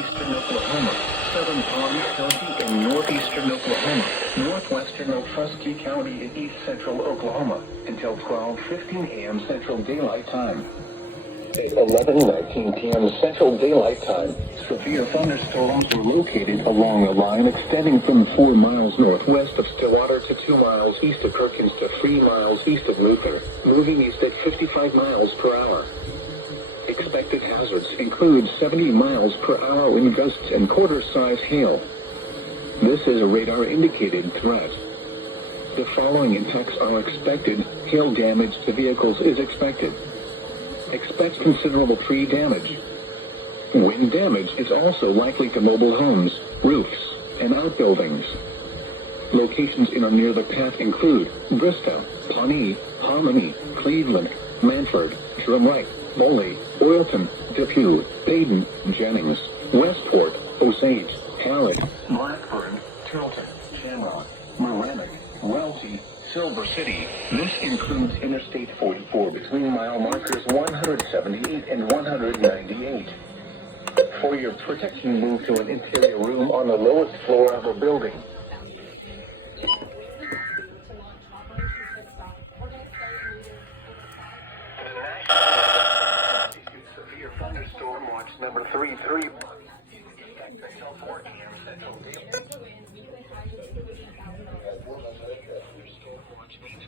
southeastern Oklahoma, southern Palm County and northeastern Oklahoma, northwestern Okfuskee County and east central Oklahoma until 12:15 a.m. Central Daylight Time. At 11:19 p.m. Central Daylight Time, severe thunderstorms were located along a line extending from 4 miles northwest of Stillwater to 2 miles east of Perkins to 3 miles east of Luther, moving east at 55 miles per hour. Expected hazards include 70 miles per hour wind gusts and quarter-size hail. This is a radar-indicated threat. The following impacts are expected. Hail damage to vehicles is expected. Expect considerable tree damage. Wind damage is also likely to mobile homes, roofs, and outbuildings. Locations in or near the path include Bristol, Pawnee, Harmony, Cleveland, Manford, Drumright, Boley, Oilton, Depew, Baden, Jennings, Westport, Osage, Halleck, Blackburn, Tilton, Shamrock, Maranic, Welty, Silver City. This includes Interstate 44 between mile markers 178 and 198. For your protection, move to an interior room on the lowest floor of a building. Severe thunderstorm watch number 331. Until 4 a.m. Central Daylight. Watch means